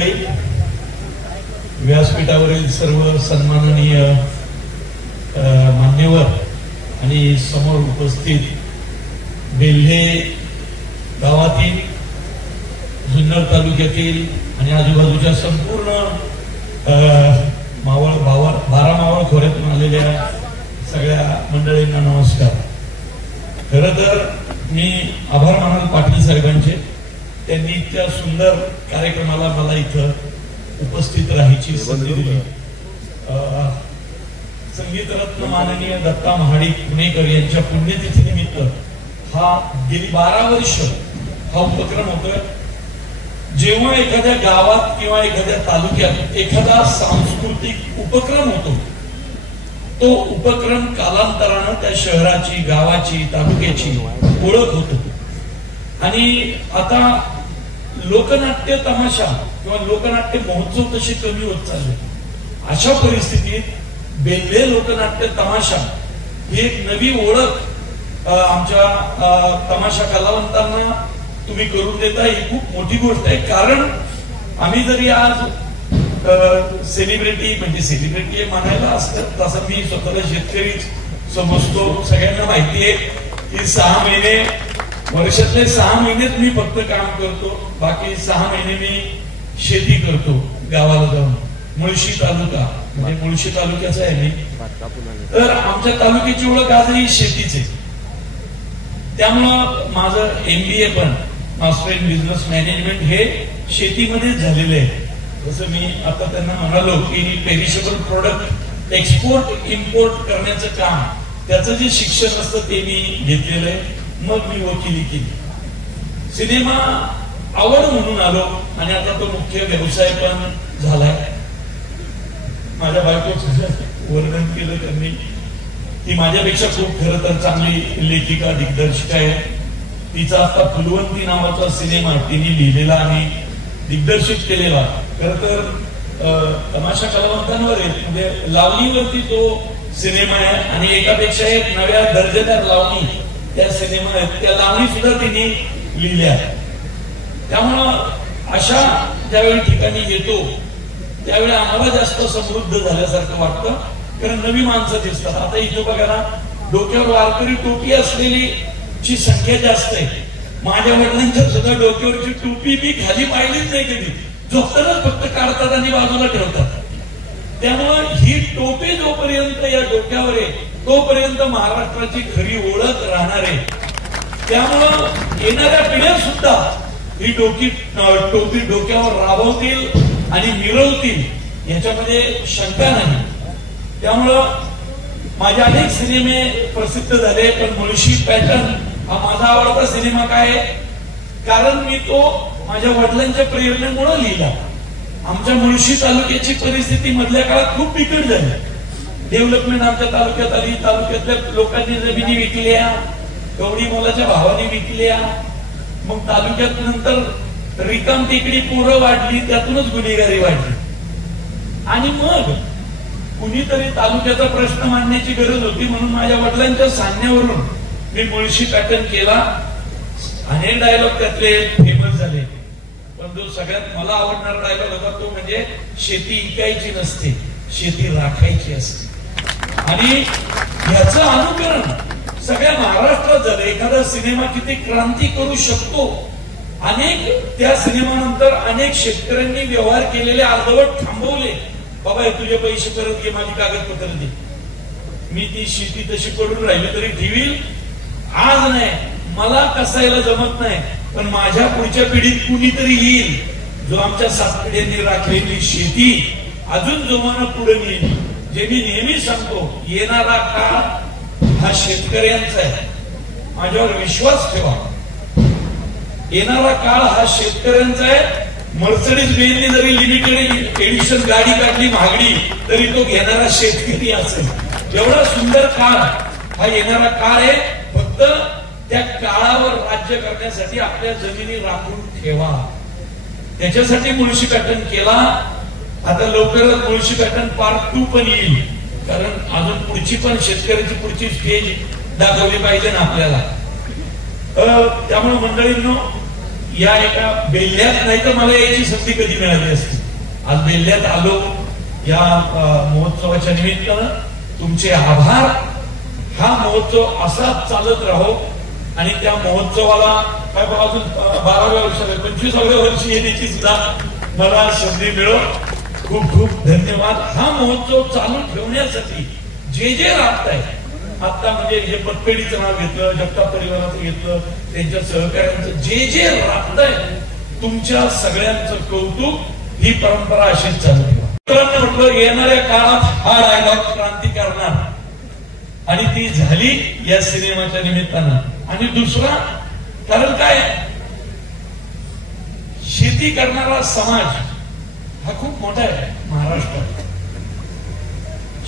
मंडळी, व्यासपीठावरील सर्व सन्माननीय मान्यवर आणि समोर उपस्थित बेल्हे गावातील, जुन्नर तालुक्यातील आणि आजूबाजूच्या संपूर्ण बारा मावळ खोऱ्यातून आलेल्या सगळ्या मंडळींना नमस्कार. खरं तर मी आभार मानाल पाटील साहेबांचे, त्यांनी इतक्या सुंदर कार्यक्रमाला मला इथं उपस्थित राहायची संधी दिली. संगीतरत्न माननीय दत्ता महाडिक पुणेकर यांच्या पुण्यतिथी निमित्त हा गेली 12 वर्ष हा उपक्रम होतोय. जेव्हा एखाद्या गावात किंवा एखाद्या तालुक्यात एखादा सांस्कृतिक उपक्रम होतो, तो उपक्रम कालांतरानं त्या शहराची, गावाची, तालुक्याची ओळख होतो. आणि आता लोकनाट्य तमाशा किंवा लोकनाट्य महोत्सव तसे कमी होत चालले. अशा परिस्थितीत बेल्हे लोकनाट्य तमाशा ही एक नवी ओळख आमच्या तमाशा कलावंतांना तुम्ही करून देता, ही खूप मोठी गोष्ट आहे. कारण आम्ही जरी आज सेलिब्रिटी म्हणजे सेलिब्रिटी म्हणायला असतं, तसं मी स्वतःला शेतकरीच समजतो. सगळ्यांना माहिती आहे की 6 महिने वर्षातले 6 महिनेच मी फक्त काम करतो, बाकी 6 महिने मी शेती करतो गावाला जाऊन. मुळशी तालुका म्हणजे मुळशी तालुक्याचा आहे मी, तर आमच्या तालुक्याची ओळख आजही शेतीच आहे. त्यामुळं माझं MBA पण मास्टर इन बिझनेस मॅनेजमेंट हे शेतीमध्येच झालेलं आहे. जसं मी आता त्यांना म्हणालो की पेरिशेबल प्रोडक्ट एक्सपोर्ट इम्पोर्ट करण्याचं काम, त्याचं जे शिक्षण असतं ते मी घेतलेलं आहे. मग मी वकिली केली, सिनेमा आवड म्हणून आलो आणि आता तो मुख्य व्यवसाय पण झालाय. माझ्या बायकोचं वर्णन केलं त्यांनी, ती माझ्यापेक्षा खूप खरं तर चांगली लेखिका दिग्दर्शिका आहे. तिचा आता फुलवंती नावाचा सिनेमा तिने लिहिलेला आणि दिग्दर्शित केलेला. खरं तर तमाशा कलावंतांवर म्हणजे लावणीवरती तो सिनेमा आहे आणि एकापेक्षा एक नव्या दर्जेदार लावणी त्या सिनेमा आहेत, त्या लावणी सुद्धा तिने लिहिल्या. त्यामुळं अशा ज्यावेळी ठिकाणी येतो त्यावेळी आम्हाला जास्त समृद्ध झाल्यासारखं वाटतं, कारण नवी माणसं दिसतात. आता इथं बघा ना, डोक्यावर वारकरी टोपी असलेली ची संख्या जास्त आहे. माझ्या वडिलांच्या सुद्धा डोक्यावरची टोपी मी खाली पाहिलीच नाही कधी, झोपतानाच फक्त काढतात आणि बाजूला ठेवतात. त्यामुळं ही टोपी जोपर्यंत या डोक्यावर आहे तोपर्यंत महाराष्ट्राची खरी ओळख राहणार आहे. त्यामुळं येणाऱ्या पिढ्या सुद्धा ही टोपी डोक्यावर राबवतील आणि मिरवतील याच्यामध्ये शंका नाही. त्यामुळं माझे अनेक सिनेमे प्रसिद्ध झाले, पण मुळशी पॅटर्न हा माझा आवडता सिनेमा काय आहे, कारण मी तो माझ्या वडिलांच्या प्रेरणेमुळे लिहिला. आमच्या मुळशी तालुक्याची परिस्थिती मधल्या काळात खूप बिकट झाली. डेव्हलपमेंट आमच्या तालुक्यात आली, तालुक्यातल्या लोकांनी जमिनी विकल्या, कवडी मोलाच्या भावाने विकल्या. मग तालुक्यात नंतर रिकाम टेकडी पोरं वाढली, त्यातूनच गुन्हेगारी वाढली. आणि मग कुणीतरी तालुक्याचा प्रश्न मांडण्याची गरज होती, म्हणून माझ्या वडिलांच्या सांगण्यावरून मी मुळशी पॅटर्न केला. अनेक डायलॉग त्यातले फेमस झाले, पण जो सगळ्यात मला आवडणारा डायलॉग होता तो म्हणजे शेती इकायची नसते, शेती राखायची असते. आणि याचं अनुकरण सगळ्या महाराष्ट्रात झालं. एखादा सिनेमा किती क्रांती करू शकतो. अनेक त्या सिनेमानंतर अनेक शेतकऱ्यांनी व्यवहार केलेले अर्धवट थांबवले. बाबा हे तुझे पैसे परत घे, माझी कागदपत्र दे. मी ती शेती तशी पडून राहिली तरी ठेवील, आज नाही, मला कसायला जमत नाही, पण माझ्या पुढच्या पिढीत कुणीतरी येईल जो आमच्या 7 पिढ्यांनी राखलेली शेती अजून जोमानं पुढे नेईल. जे मी नेहमी सांगतो, येणारा काळ हा शेतकऱ्यांचा आहे, माझ्यावर विश्वास ठेवा. येणारा काळ हा शेतकऱ्यांचा आहे. मर्सिडीज बेंझने जरी लिमिटेड एडिशन गाडी काढली महागडी, तरी तो घेणारा शेतकरी असेल. एवढा सुंदर काळ हा येणारा काळ आहे. फक्त त्या काळावर राज्य करण्यासाठी आपल्या जमिनी राखून ठेवा. त्याच्यासाठी मुळशी पॅटर्न केला. आता लवकरच मुळशी पॅटर्न पार्ट 2 पण येईल, कारण अजून पुढची पण शेतकऱ्याची पुढची स्टेज दाखवली पाहिजे ना आपल्याला. त्यामुळे मंडळींनो, या एका बेल्ल्यात, नाही तर मला याची संधी कधी मिळाली असती. आज बेल्ल्यात आलो या महोत्सवाच्या निमित्तानं. तुमचे आभार. हा महोत्सव असाच चालत राहो आणि त्या महोत्सवाला काय अजून 12व्या वर्षाला 25व्या वर्षी येण्याची सुद्धा मला संधी मिळो. खूप खूप धन्यवाद. हा महोत्सव चालू ठेवण्यासाठी जे जे राबताय, आता म्हणजे हे पतपेढीचं नाव घेतलं, जगताप परिवाराचं घेतलं, त्यांच्या सहकार्यांचं जे जे राबतंय, तुमच्या सगळ्यांचं कौतुक. ही परंपरा अशीच चालू ठेवा. मित्रांनो, म्हटलं येणाऱ्या काळात हा डायलॉग क्रांती करणार आणि ती झाली या सिनेमाच्या निमित्तानं. आणि दुसरा कारण काय, शेती करणारा समाज हा खूप मोठा आहे महाराष्ट्रात.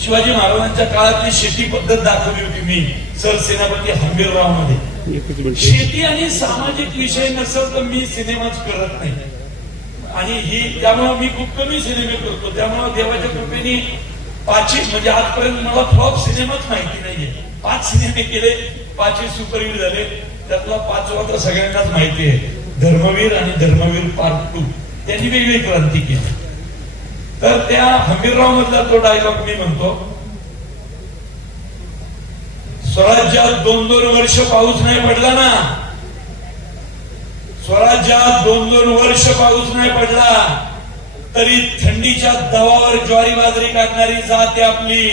शिवाजी महाराजांच्या काळातली शेती पद्धत दाखवली होती मी सरसेनापती हंबीरराव मध्ये. शेती आणि सामाजिक विषय नसेल तर मी सिनेमाच करत नाही. आणि ही त्यामुळे मी खूप कमी सिनेमे करतो. त्यामुळे देवाच्या कृपेने 5 म्हणजे आजपर्यंत मला फ्लॉप सिनेमाच माहिती नाहीये. 5 सिनेमे केले, 5 सुपरहिट झाले. त्यातला 5वा तर सगळ्यांनाच माहिती आहे, धर्मवीर आणि धर्मवीर पार्ट 2. त्यांनी वेगळी क्रांती केली. तर त्या हंबीरराव मधला तो डायलॉग मी म्हणतो, स्वराज्यात 2-2 वर्ष पाऊस नाही पडला ना, स्वराज्यात 2-2 वर्ष पाऊस नाही पडला तरी थंडीच्या दवावर ज्वारी बाजरी काढणारी जात आपली.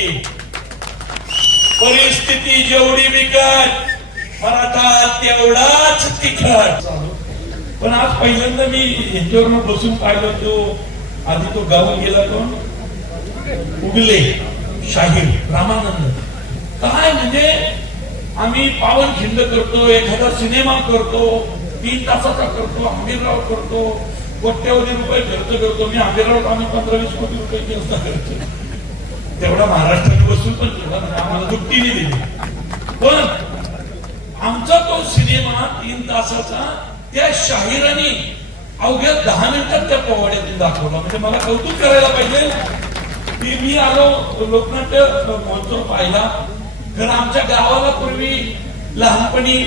परिस्थिती जेवढी बिकट, मराठा तेवढाच तिखट. पण आज पहिल्यांदा मी यांच्यावर बसून पाहिलं, तो आधी तो गावून गेला, कोण उगले शाहीर रामानंद. काय म्हणजे आम्ही पावनखिंड करतो, एखादा सिनेमा करतो, 3 तासाचा करतो, हंबीरराव करतो, कोट्यवधी रुपये खर्च करतो. मी हंबीरराव आम्ही 15-20 कोटी रुपये खर्च तेवढा महाराष्ट्राने बसून पण केला, आम्हाला दुपटीने दिली. पण आमचा तो सिनेमा 3 तासाचा त्या शाहिरांनी अवघ्या 10 मिनिटात त्या पोवाड्यातून दाखवला. म्हणजे मला कौतुक करायला पाहिजे की मी आलो लोकनाट्य महोत्सव पाहिला. कारण आमच्या गावाला पूर्वी लहानपणी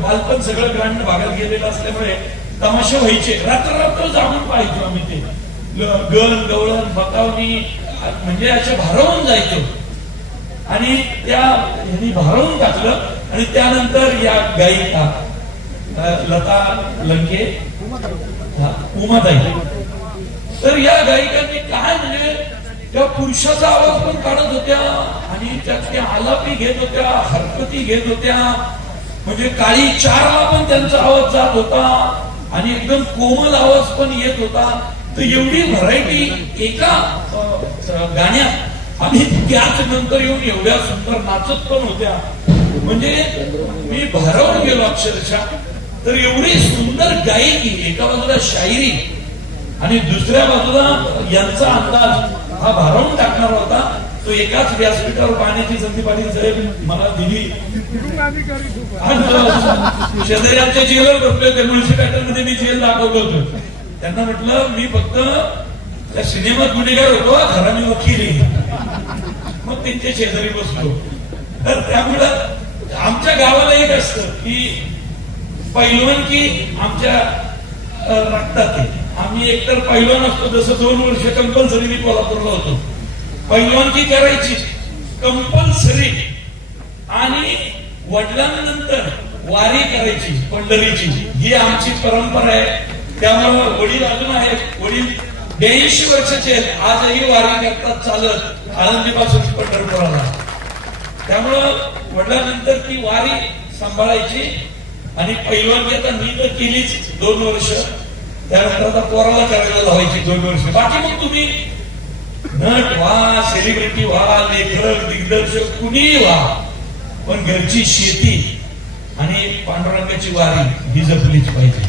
बालपण सगळं ग्रामीण भागात गेलेलं असल्यामुळे तमाशे व्हायचे. रात्र जाऊन पाहायचो आम्ही ते. गण गवळण बतावणी म्हणजे असे भारावून जायचो. आणि त्या ह्यांनी भारावून टाकलं. आणि त्यानंतर या गायिका लता लंके, उमाताई, तर या गायिकांनी काय म्हणजे त्या पुरुषाचा आवाज पण काढत होत्या आणि त्यात आलापी घेत होत्या, हरकती घेत होत्या. म्हणजे काळी 4ला पण त्यांचा आवाज जात होता आणि एकदम कोमल आवाज पण येत होता. तर एवढी व्हरायटी एका गाण्यात. आणि त्याच नंतर येऊन एवढ्या सुंदर नाचत पण होत्या. म्हणजे मी भारावून गेलो अक्षरशः. तर एवढी सुंदर गायकी, एका बाजूला शायरी आणि दुसऱ्या बाजूला यांचा अंदाज हा भारावून टाकणारा होता. तो एकाच व्यासपीठावर पाहण्याची संधी पाटील साहेब मला दिली. शेजारी आमच्या जेलवर बसले होते, मुळशी पॅटर्न मध्ये मी जेल दाखवलं होतं. त्यांना म्हटलं मी फक्त त्या सिनेमात गुन्हेगार होतो, खरा मी वकील. मग त्यांच्या शेजारी बसलो. तर त्यामुळं आमच्या गावाला एक असतं की पैलवानकी आमच्या रक्तात आहे. आम्ही एकतर पैलवान असतो. जसं 2 वर्ष कंपल्सरी मी कोल्हापूरला होतो. पैलवानकी करायची कंपल्सरी. आणि वडिलांनंतर वारी करायची पंढरीची, ही आमची परंपरा आहे. त्यामुळे वडील अजून आहेत, वडील 82 वर्षाचे आहेत, आजही वारी करतात चालत आळंदीपासून पंढरपुराला. त्यामुळं वडिलांनंतर ती वारी सांभाळायची. आणि पैलवानकी आता मी तर केलीच 2 वर्ष. त्यानंतर आता पोराला करायला लावायची 2 वर्ष. बाकी मग तुम्ही नट व्हा, सेलिब्रिटी व्हा, लेखक दिग्दर्शक कुणीही व्हा, पण घरची शेती आणि पांडुरंगाची वारी ही जपलीच पाहिजे.